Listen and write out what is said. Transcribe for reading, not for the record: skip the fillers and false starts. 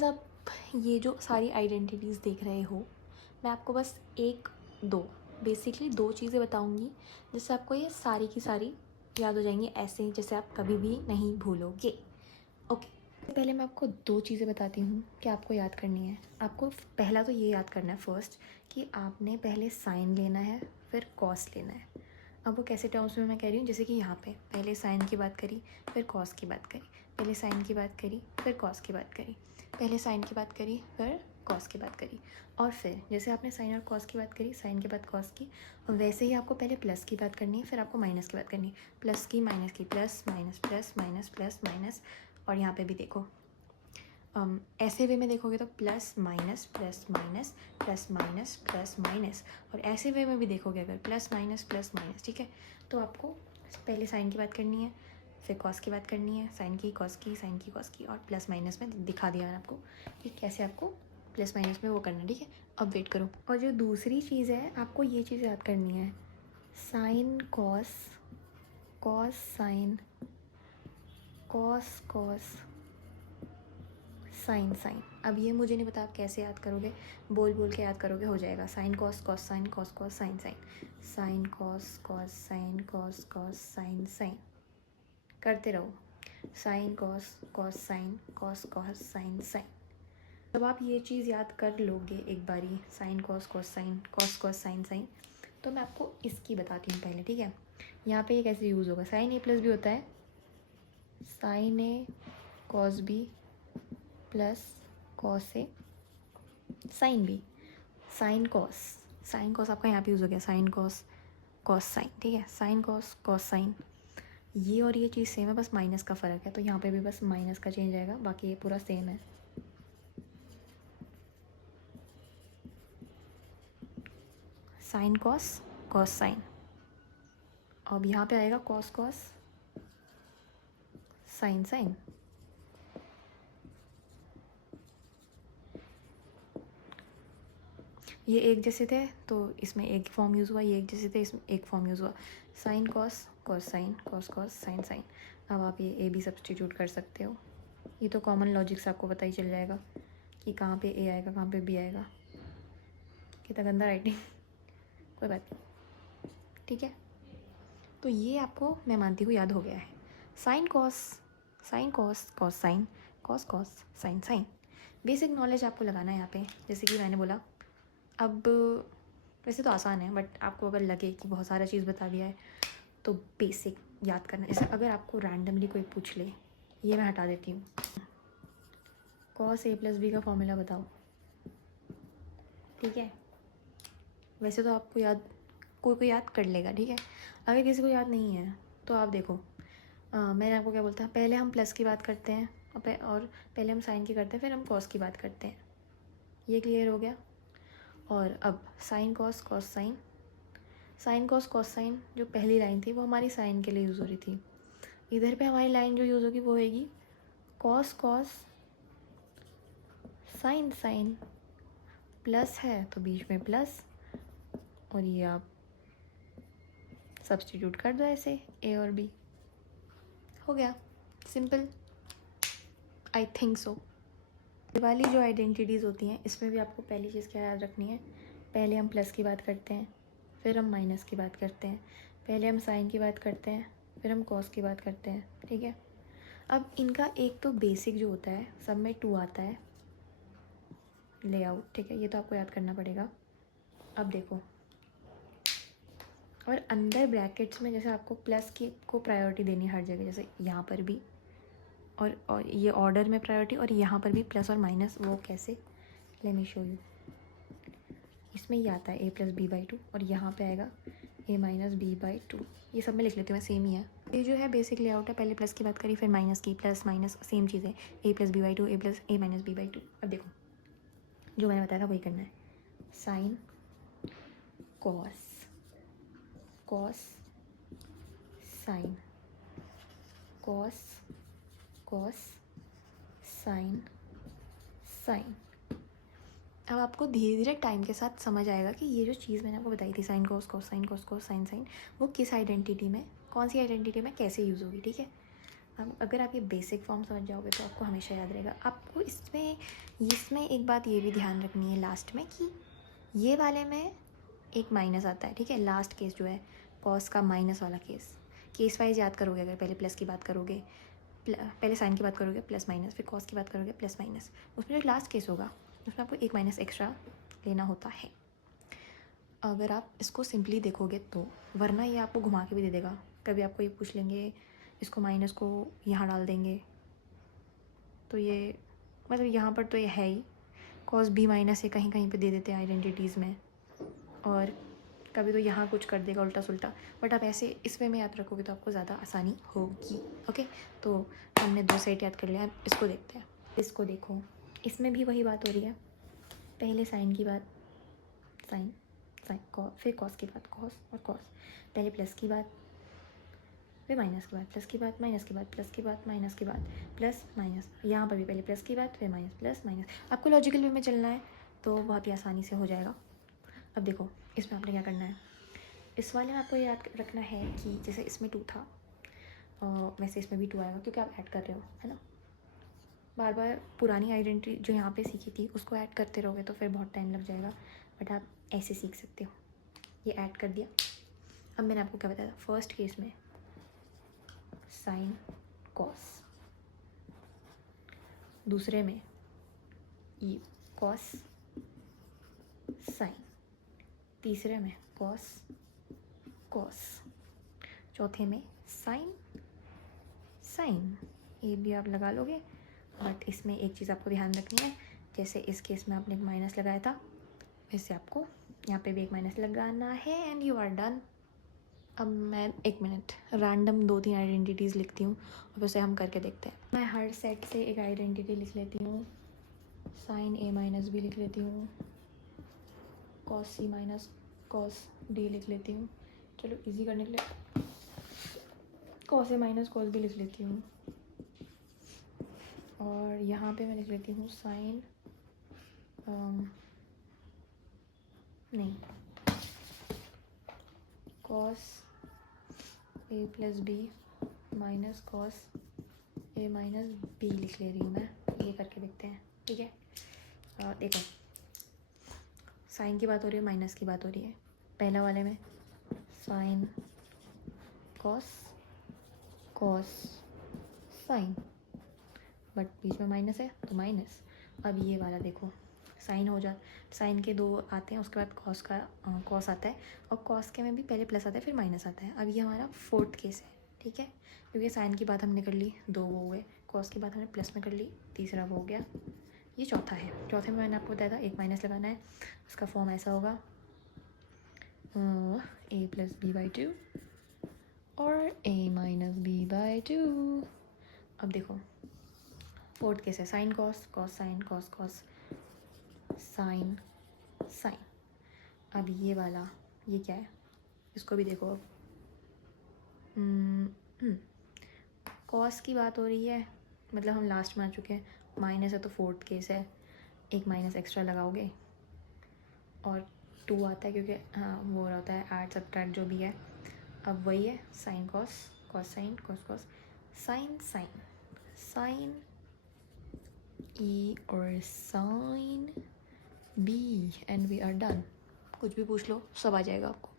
Guys आप ये जो सारी आइडेंटिटीज़ देख रहे हो, मैं आपको बस बेसिकली दो चीज़ें बताऊंगी जिससे आपको ये सारी की सारी याद हो जाएंगी, ऐसे जैसे आप कभी भी नहीं भूलोगे। ओके, पहले मैं आपको दो चीज़ें बताती हूँ कि आपको याद करनी है। आपको पहला तो ये याद करना है फर्स्ट कि आपने पहले साइन लेना है फिर कॉस लेना है। अब वो कैसे टर्म्स में मैं कह रही हूँ, जैसे कि यहाँ पे पहले साइन की बात करी फिर कॉस की बात करी, पहले साइन की बात करी फिर कॉस की बात करी, पहले साइन की बात करी फिर कॉस की बात करी, और फिर जैसे आपने साइन और कॉस की बात करी, साइन के बाद कॉस की, और वैसे ही आपको पहले प्लस की बात करनी है फिर आपको माइनस की बात करनी है, प्लस की माइनस की, plus minus plus minus plus minus. और यहाँ पे भी देखो ऐसे वे में देखोगे तो plus minus plus minus plus minus plus minus, और ऐसे वे में भी देखोगे अगर प्लस माइनस प्लस माइनस। ठीक है, तो आपको पहले साइन की बात करनी है फिर कॉस की बात करनी है, साइन की कॉस की साइन की कॉस की, और प्लस माइनस में दिखा दिया मैंने आपको कि कैसे आपको प्लस माइनस में वो करना है। ठीक है, अब वेट करो। और जो दूसरी चीज़ है आपको ये चीज़ याद करनी है, sine cos, cos sine, cos cos, sine sine. अब ये मुझे नहीं पता आप कैसे याद करोगे, बोल बोल के याद करोगे, हो जाएगा। Sine cos cos sine cos cos sine sine, sine cos cos sine cos cos sine sine, करते रहो। Sine cos cos sine cos cos sine sine. जब आप ये चीज़ याद कर लोगे एक बारी, sine cos cos sine sine, तो मैं आपको इसकी बताती हूँ पहले। ठीक है, यहाँ पे ये कैसे यूज़ होगा। साइन ए प्लस बी होता है, sign A cos B plus cos A sine B, sine cos आपका यहाँ पे यूज़ हो गया, साइन कॉस कॉस साइन। ठीक है, साइन कॉस कॉस साइन, ये और ये चीज़ सेम है, बस माइनस का फ़र्क है, तो यहाँ पे भी बस माइनस का चेंज आएगा, बाकी ये पूरा सेम है। साइन कॉस कॉस साइन, अब यहाँ पे आएगा कॉस कॉस साइन साइन। ये एक जैसे थे तो इसमें एक फॉर्म यूज़ हुआ, ये एक जैसे थे इसमें एक फॉर्म यूज़ हुआ, sine cos cos sine cos cos sine sine. अब आप ये ए भी सब्सटीट्यूट कर सकते हो, ये तो कॉमन लॉजिक से आपको पता ही चल जाएगा कि कहाँ पे ए आएगा कहाँ पे बी आएगा। कितना गंदा राइटिंग, कोई बात नहीं। ठीक है, तो ये आपको मैं मानती हूँ याद हो गया है। Sine cos cos sine cos cos sine sine, basic knowledge आपको लगाना है यहाँ पे, जैसे कि मैंने बोला। अब वैसे तो आसान है, बट आपको अगर लगे कि बहुत सारा चीज़ बता दिया है तो बेसिक याद करना। जैसे अगर आपको रैंडमली कोई पूछ ले, ये मैं हटा देती हूँ, कॉस ए प्लस बी का फॉर्मूला बताओ। ठीक है, वैसे तो आपको याद, कोई याद कर लेगा। ठीक है, अगर किसी को याद नहीं है तो आप देखो, मैंने आपको क्या बोलता है, पहले हम प्लस की बात करते हैं और पहले हम साइन की करते हैं फिर हम कॉस की बात करते हैं। ये क्लियर हो गया। और अब sign cos cos sine, sine cos cos sign जो पहली लाइन थी वो हमारी साइन के लिए यूज़ हो रही थी। इधर पे हमारी लाइन जो यूज़ होगी वो होगी cos cos sine sine, plus है तो बीच में प्लस, और ये आप सब्स्टिट्यूट कर दो ऐसे, ए और बी, हो गया सिंपल। I think so. ये वाली जो आइडेंटिटीज़ होती हैं इसमें भी आपको पहली चीज़ क्या याद रखनी है, पहले हम प्लस की बात करते हैं फिर हम माइनस की बात करते हैं, पहले हम साइन की बात करते हैं फिर हम कॉस की बात करते हैं। ठीक है, अब इनका एक तो बेसिक जो होता है सब में 2 आता है लेआउट। ठीक है, ये तो आपको याद करना पड़ेगा। अब देखो, और अंदर ब्रैकेट्स में जैसे आपको प्लस की को प्रायोरिटी देनी है हर जगह, जैसे यहाँ पर भी, और ये ऑर्डर में प्रायोरिटी, और यहाँ पर भी प्लस और माइनस। वो कैसे, लेट मी शो यू। इसमें ये आता है ए प्लस बी बाई 2, और यहाँ पे आएगा ए माइनस बी बाई 2। ये सब मैं लिख लेती हूँ, मैं सेम ही है। ये जो है बेसिक लेआउट है, पहले प्लस की बात करी फिर माइनस की, प्लस माइनस सेम चीज़ है, A plus B by 2 A plus A minus B by 2। अब देखो जो मैंने बताया था वही करना है, sine cos cos sine cos cos sine sine. अब आपको धीरे धीरे टाइम के साथ समझ आएगा कि ये जो चीज़ मैंने आपको बताई थी, sine cos cos sine sine, वो किस आइडेंटिटी में, कौन सी आइडेंटिटी में कैसे यूज़ होगी। ठीक है, अब अगर आप ये बेसिक फॉर्म समझ जाओगे तो आपको हमेशा याद रहेगा। आपको इसमें एक बात ये भी ध्यान रखनी है लास्ट में कि ये वाले में एक माइनस आता है, ठीक है। लास्ट केस जो है कॉस का माइनस वाला केस वाइज याद करोगे। अगर पहले प्लस की बात करोगे, पहले साइन की बात करोगे प्लस माइनस, फिर कॉस की बात करोगे प्लस माइनस, उसमें जो लास्ट केस होगा उसमें आपको एक माइनस एक्स्ट्रा लेना होता है अगर आप इसको सिंपली देखोगे तो। वरना ये आपको घुमा के भी दे देगा। कभी आपको ये पूछ लेंगे इसको माइनस को यहाँ डाल देंगे तो ये मतलब यहाँ पर तो ये है ही कॉस बी माइनस, ये कहीं कहीं पे दे देते हैं आइडेंटिटीज़ में, और कभी तो यहाँ कुछ कर देगा उल्टा सुल्टा। बट आप ऐसे इस वे में याद रखोगे तो आपको ज़्यादा आसानी होगी। ओके, तो हमने 2 सेट याद कर लिया। इसको देखते हैं। इसको देखो, इसमें भी वही बात हो रही है। पहले साइन की बात साइन, फिर कॉस की बात कॉस और कॉस। पहले प्लस की बात, फिर माइनस की बात, प्लस की बात माइनस की बात, प्लस की बात माइनस की बात, प्लस माइनस। यहाँ पर भी पहले प्लस की बात फिर माइनस, प्लस माइनस। आपको लॉजिकल वे में चलना है तो बहुत ही आसानी से हो जाएगा। अब देखो इसमें आपने क्या करना है। इस वाले में आपको याद रखना है कि जैसे इसमें 2 था वैसे इसमें भी 2 आएगा, क्योंकि आप ऐड कर रहे हो, है ना। बार बार पुरानी आइडेंटिटी जो यहाँ पे सीखी थी उसको ऐड करते रहोगे तो फिर बहुत टाइम लग जाएगा। बट आप ऐसे सीख सकते हो। ये ऐड कर दिया। अब मैंने आपको क्या बताया था, फर्स्ट केस में साइन कॉस, दूसरे में ई कॉस साइन, तीसरे में कॉस कॉस, चौथे में साइन साइन। ये भी आप लगा लोगे। बट इसमें एक चीज़ आपको ध्यान रखनी है, जैसे इस केस में आपने एक माइनस लगाया था वैसे आपको यहाँ पे भी एक माइनस लगाना है एंड यू आर डन। अब मैं 1 मिनट रैंडम 2-3 आइडेंटिटीज़ लिखती हूँ और उसे हम करके देखते हैं। मैं हर सेट से एक आइडेंटिटी लिख लेती हूँ। साइन ए माइनस बी लिख लेती हूँ, कॉस सी माइनस कॉस डी लिख लेती हूँ। चलो इजी करने के लिए cos A minus cos B लिख लेती हूँ। और यहाँ पे मैं लिख लेती हूँ साइन नहीं cos A plus B minus cos A minus B लिख ले रही हूँ मैं। ये करके देखते हैं, ठीक है। देखो साइन की बात हो रही है, माइनस की बात हो रही है। पहला वाले में sine cos cos sine, but बीच में माइनस है तो माइनस। अब ये वाला देखो, साइन हो जा, साइन के 2 आते हैं, उसके बाद कॉस आता है, और कॉस के में भी पहले प्लस आता है फिर माइनस आता है। अब ये हमारा 4th केस है, ठीक है। क्योंकि साइन की बात हमने कर ली, 2 वो हुए, कॉस की बात हमने प्लस में कर ली, तीसरा वो हो गया। ये चौथा है। चौथे में मैंने आपको बताया था एक माइनस लगाना है। उसका फॉर्म ऐसा होगा a प्लस बी बाई 2 और a माइनस बी बाई 2। अब देखो 4th केस है, sine cos cos sine cos cos sine sine. अब ये वाला ये क्या है, इसको भी देखो। कॉस की बात हो रही है, मतलब हम लास्ट में आ चुके हैं। माइनस है तो 4th केस है, एक माइनस एक्स्ट्रा लगाओगे और 2 आता है, क्योंकि हाँ वो होता है ऐड सब्ट्रैक्ट जो भी है। अब वही है sine cos cos sine cos cos sine sine sine e और sine B and we are done. कुछ भी पूछ लो सब आ जाएगा आपको।